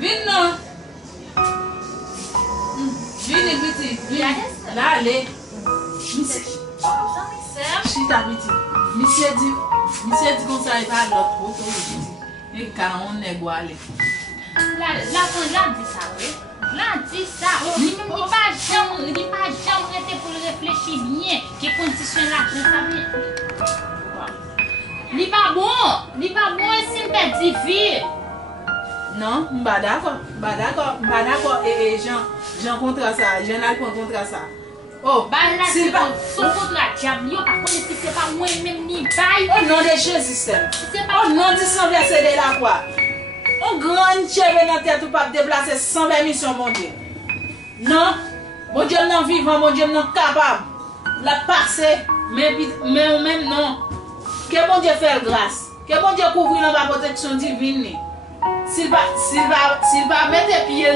Vin non. Vini biti. Là, allez. Chita biti. Monsieur dit comme ça, il pas l'autre photo. Et quand on est boalé. La dit ça, oui. La dit ça. Il pas jamais arrêté pour réfléchir bien. Quelles conditions là, ça vient. Il pas bon si on perd vie. Non, pas d'accord. Et Jean contre ça. Jean a contre ça. Oh, c'est pas son contrat diable, par contre c'est pas moi même ni bail. Au nom de Jésus, au nom du sang versé de la croix. On grande chèvre dans tête ou pas déplacer sans permission, mon Dieu. Non, mon Dieu non vivant, mon Dieu non capable. La passer, mais même non. Que mon Dieu fait grâce. Que mon Dieu couvre dans ma protection divine. S'il va mettre pied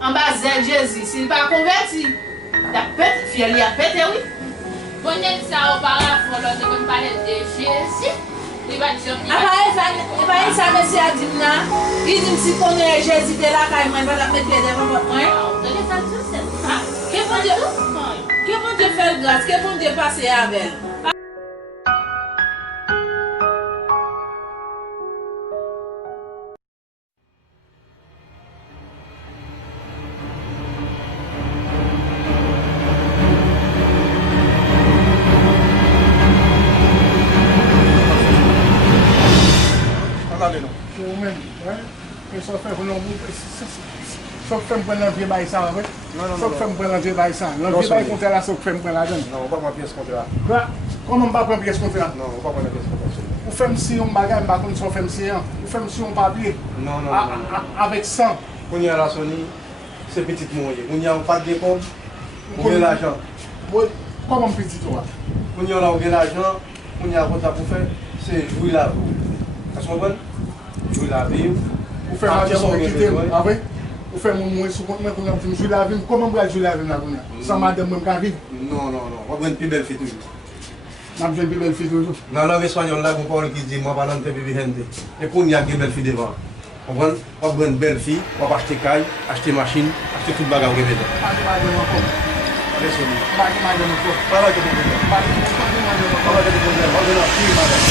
en bas de Jésus, s'il va convertir. La pète, fiel, il a pété, oui. Bon, il ça auparavant, lorsque on parlait de Jésus, il va dire. Ça, monsieur a dit, il dit, si on est Jésus de la caille, il va la mettre devant moi. Que bon Dieu fait grâce, que bon Dieu passe avec elle. Só que femme prendre l'entrée bail ça, oui. Só que femme prendre l'entrée bail ça. L'entrée bail contrat là, só que femme prendre la donne. Non, on va pas prendre pièce contrat. Comment on va prendre pièce contrat? Non, on va pas prendre pièce contrat. Ou femme si on bagage, pas comme son femme si ou femme si on papier. Non. Avec 100. Quand il y a la Sony, c'est petit moyen. Quand il y a pas de dépôt, on a l'argent. Comment petit toi? Quand il y a l'argent, on y a un pour faire, c'est jouer la vie. Tu comprends? Jouer la vie. Ou faire un petit quitter, ah oui? Ou faire mon moins sous compte, mais quand on joue la vie, comment on va jouer la vie là? Sans madame même qui arrive? Non. On va prendre une plus belle fille toujours. On a besoin de belle fille toujours. Dans la langue espagnole, là, on parle qui dit, moi, pas dans bébé gente. Et pour il y a une belle fille devant. On va prendre une belle fille, on va acheter caille, acheter machine, acheter tout le bagage au Québec. Pas de madame encore. Allez, Sony. Pas de madame encore. Pas de problème. Pas de problème. On va fille, madame.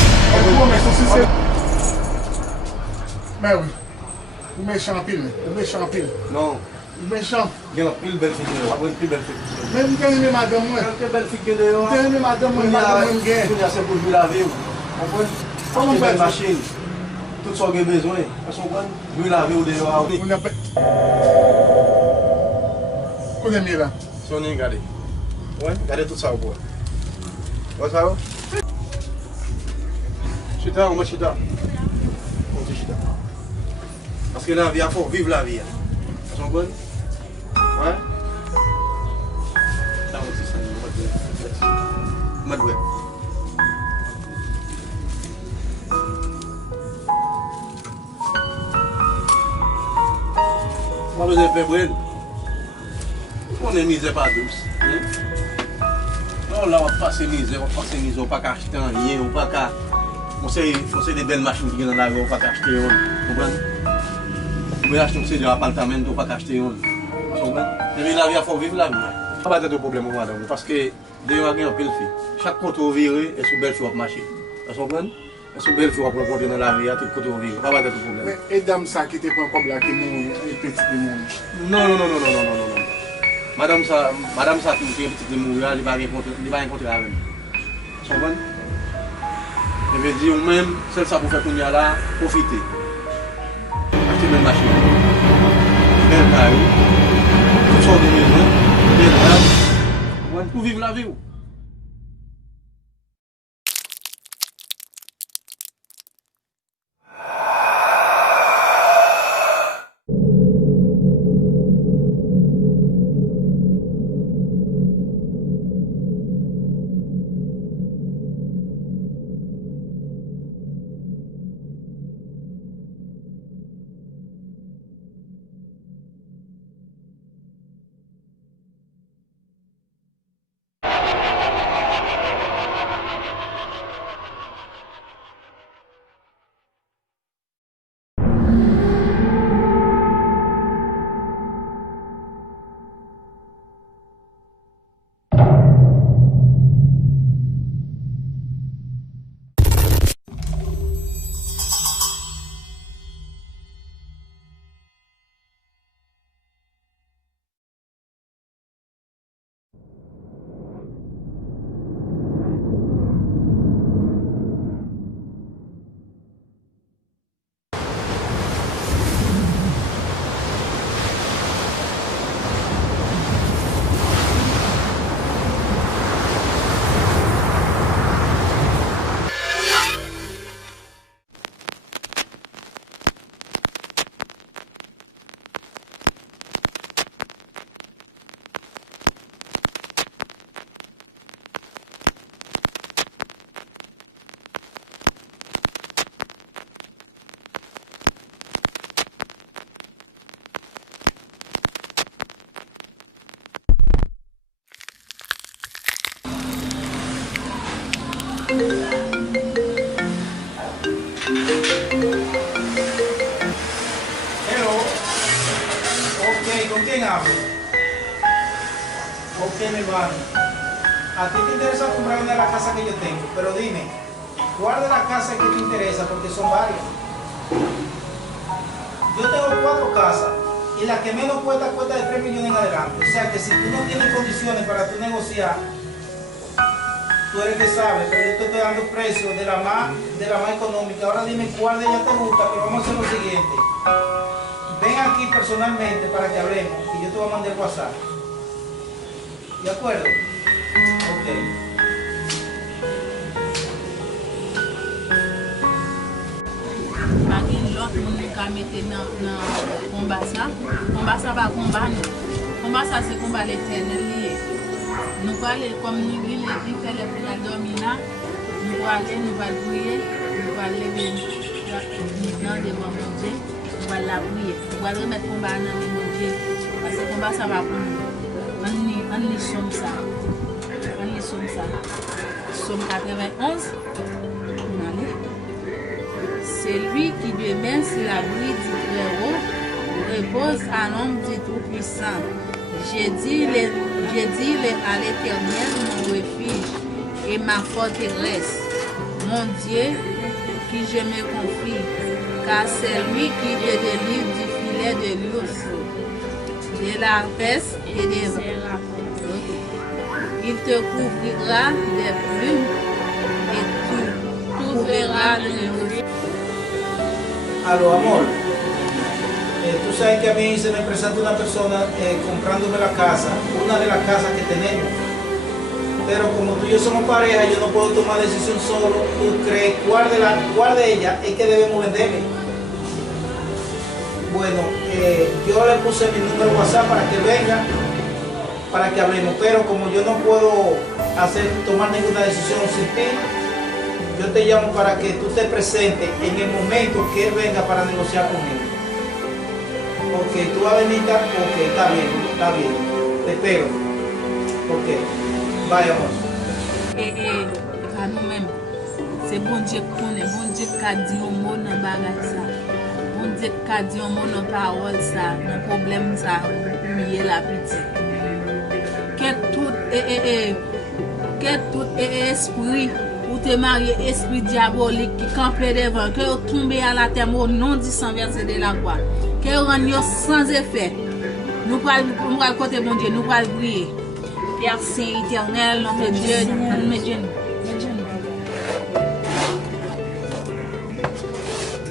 Mais c'est. Mais oui. Ou méchant pile. Non. Méchant. Il y a une plus belle fille devant. On va prendre une plus belle fille. Même quand il est madame, moi. Quelle belle fille que dehors. Quand il est madame, moi, madame, gain. Il y a c'est pour jouer la vie. On prend Comment on fait une machine. Tout ce qu'on a besoin. Parce qu'on prend jouer la vie au dehors. On a pas. Qu'on est mieux là. Sony, regardez. Ouais, regardez tout ça au bout. Voilà ça. Chita, on va chita. On dit chita. Parce que la vie, il faut vivre la vie. Tu comprends? Ouais. Ça aussi, ça nous va de on a besoin de faire brûler. On est misé pas douce. Non, là, on va passer misé, on va pas acheter rien, on va pas. On sait des belles machines qui sont dans la rue, on va pas acheter. Vous comprenez? On va acheter un appartement, on va pas acheter. Vous comprenez? Et la vie, il faut vivre la vie. Ça va être un problème, madame, parce que d'ailleurs, il y a un peu de filles. Chaque côté où viré, et sous belle fille, on va marcher. Vous comprenez? Et sous belle fille, on va prendre dans la rue, tout côté où viré. Ça va être un problème. Et dame ça qui te prend comme là, qui mouille, et petit qui mouille. Non. Madame ça qui est petit de mourir, il va rencontrer avec nous. Tu comprends? Je veux dire, même, celle ça pour faire qu'on y a là, profiter. Acheter une belle machine. Belle caille. Toutes sortes de maisons. Belle table. Pour vivre la vie. quién hablo? Ok, mi hermano. A ti te interesa comprar una de las casas que yo tengo, pero dime, ¿cuál de las casas que te interesa? Porque son varias. Yo tengo 4 casas y la que menos cuesta de 3 millones en adelante. O sea que si tú no tienes condiciones para tú negociar, tú eres que sabes, pero yo te estoy dando precios de la más económica. Ahora dime cuál de ellas te gusta, pero vamos a hacer lo siguiente. Ven aquí personalmente para que hablemos y yo te voy a mandar el WhatsApp. ¿De acuerdo? Ok. Bagay lot moun ka mette nan komba sa. Komba sa pa komba nou. Komba sa se komba l'Eternel liye. Nou pale kom nou li fe le pou la dormi la, nou pale nou va priye, nou va leve nan devan mon Dieu, nou va la priye. Nou va remet komba nan mon Dieu. Parce que komba sa va pou nou. An li som sa. An li som sa. Som 91. C'est lui qui demeure sur l'abri du Très-Haut, repose à l'ombre du Tout-Puissant. J'ai dit à l'Éternel mon refuge et ma forteresse, mon Dieu qui je me confie, car c'est lui qui te délivre du filet de l'ours, de la peste et des rats. Il te couvrira des plumes et tu couvriras de l'ours. Aló, amor. Tú sabes que a mí se me presenta una persona comprándome la casa, una de las casas que tenemos. Pero como tú y yo somos pareja, yo no puedo tomar decisión solo. ¿Tú crees cuál de ellas es que debemos venderle? Bueno, yo le puse mi número de WhatsApp para que venga, para que hablemos. Pero como yo no puedo tomar ninguna decisión sin ti, yo te llamo para que tú te presentes en el momento que él venga para negociar con él. Ok, tú vas a venir, ok, está bien, te espero. Ok, bye, amor. À nous-mêmes, c'est bon Dieu qui connaît, bon Dieu qui a dit un mot dans le bagage ça. Bon Dieu qui a dit un mot dans la parole ça, dans le problème ça, pour la petite. Que tout esprit ou te marié esprit diabolique qui campait devant, que vous tombez à la terre au nom du sang versé de la croix, que vous rendez sans effet. Nous allons côté bon Dieu, nous allons prier. Père Saint éternel, notre Dieu, notre Dieu.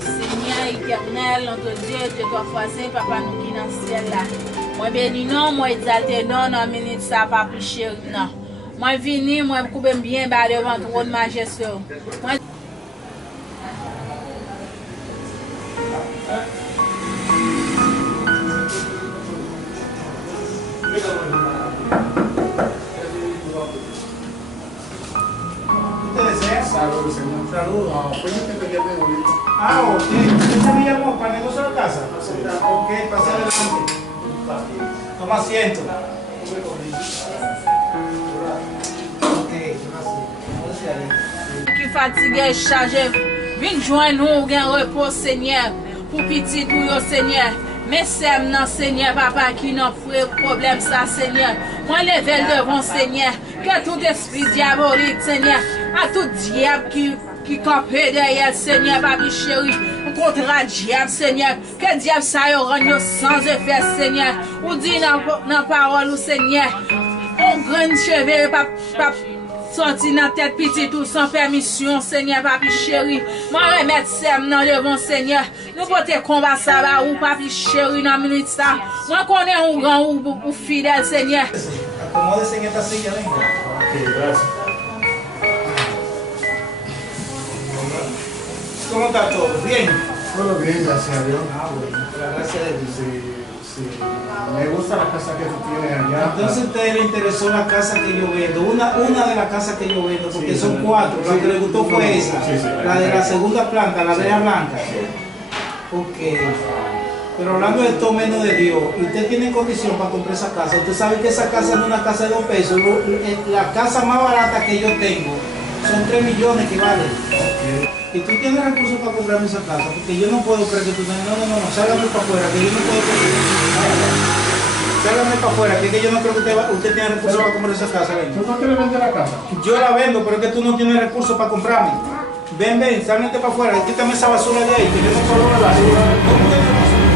Seigneur éternel, notre Dieu, de toi saint, papa nous qui dans le ciel là. Moi béni non, moi exalté non, non minute ça pas plus chéri non. Moi vini, moi couper bien bas devant ton trône majesté. Moi Saludos, señor. Saludos. Pues yo tengo que ver ahorita. Ah, ok. ¿Usted me llamó para negociar la casa? Sí. Ok, pase adelante. Toma asiento. Ok, gracias. Qui fatigué, chargé, vin joindre nous, gain repos, Seigneur, pour petit tout yo, Seigneur. Mais c'est non, Seigneur, papa, qui n'a pas problème, ça, Seigneur. Moi, level devant, Seigneur, que tout esprit diabolique, Seigneur, à tout diable qui campait derrière, Seigneur, papi chéri, contre le diable, Seigneur, que diable ça y rend sans effet, Seigneur, ou dit dans la parole, Seigneur, on grand cheveux, papa, sorti dans tête petit tout sans permission, Seigneur, papi chéri. Moi remettre sem dans devant, Seigneur. Nous porter combat ça va ou papi chéri dans minute ça. Moi connais un grand ou fidèle, Seigneur. Acomódese en esta silla, venga. Ok, gracias. ¿Cómo está todo? ¿Bien? Todo bien, gracias a Dios. Ah, bueno, gracias a Dios. Sí. Me gusta la casa que tú tienes allá. Entonces a usted le interesó la casa que yo vendo, una de las casas que yo vendo, porque Sí, son sí. 4, la que le gustó fue esa, Sí, sí. la de la segunda planta, la vela blanca. Ok, pero hablando de esto menos de Dios, usted tiene condición para comprar esa casa, usted sabe que esa casa no es una casa de 2 pesos, la casa más barata que yo tengo son 3 millones que vale. Y tú tienes recursos para comprarme esa casa, porque yo no puedo creer que tú no, sálgame para afuera, que yo no puedo creer. Sálgame para afuera, que yo no creo que usted tenga recursos para comprar esa casa. Ven. ¿Tú no quieres vender la casa? Yo la vendo, pero es que tú no tienes recursos para comprarme. Ven, sálgate para afuera, quítame esa basura de ahí, que yo no puedo la basura. ¿Cómo que no basura?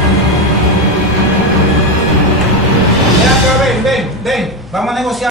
Ven, vamos a negociar.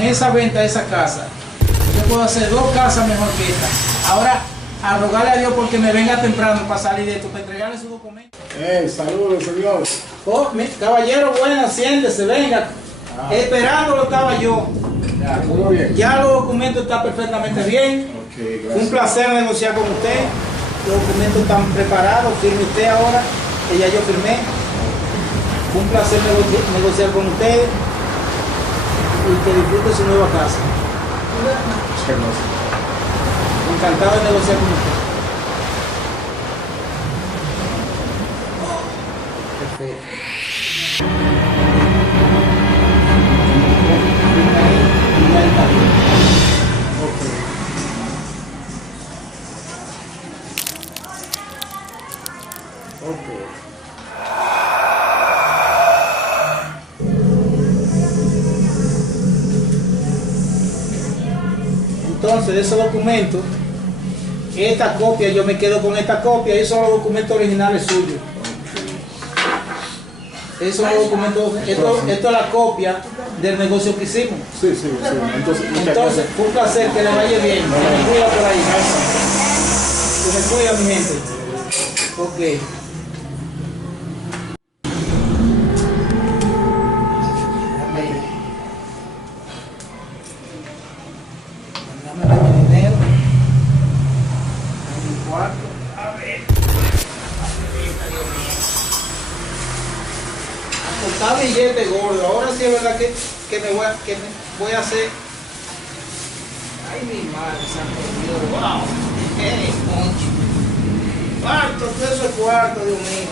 Esa venta de esa casa, yo puedo hacer 2 casas mejor que esta. Ahora, a rogarle a Dios porque me venga temprano para salir de esto, para entregarle su documento. Saludos, señor. Oh, caballero, bueno, siéntese, venga. Esperándolo estaba yo. Ya, todo bien. Ya los documentos están perfectamente bien. Ok, Un gracias. placer negociar con usted. Los documentos están preparados, firme usted ahora, que ya yo firmé. Un placer negociar con usted. Y que disfrute su nueva casa. Muchas gracias. Encantado de negociar con usted. Perfecto. Y ya está bien. Ok. Entonces, de esos documentos, esta copia, yo me quedo con esta copia, esos son los documentos originales suyos. Esos son los documentos, esto es la copia del negocio que hicimos. Sí. Entonces, muchas Entonces, gracias. fue un placer, que le vaya bien. Se me cuida por ahí. Se me cuida, mi gente. Ok. Mándame mi dinero. En mi cuarto. A ver. Apuntar billete gordo. Ahora sí es verdad que me voy a hacer. Ay, mi madre, santo Dios. Wow. Cuarto, todo eso es cuarto, Dios mío.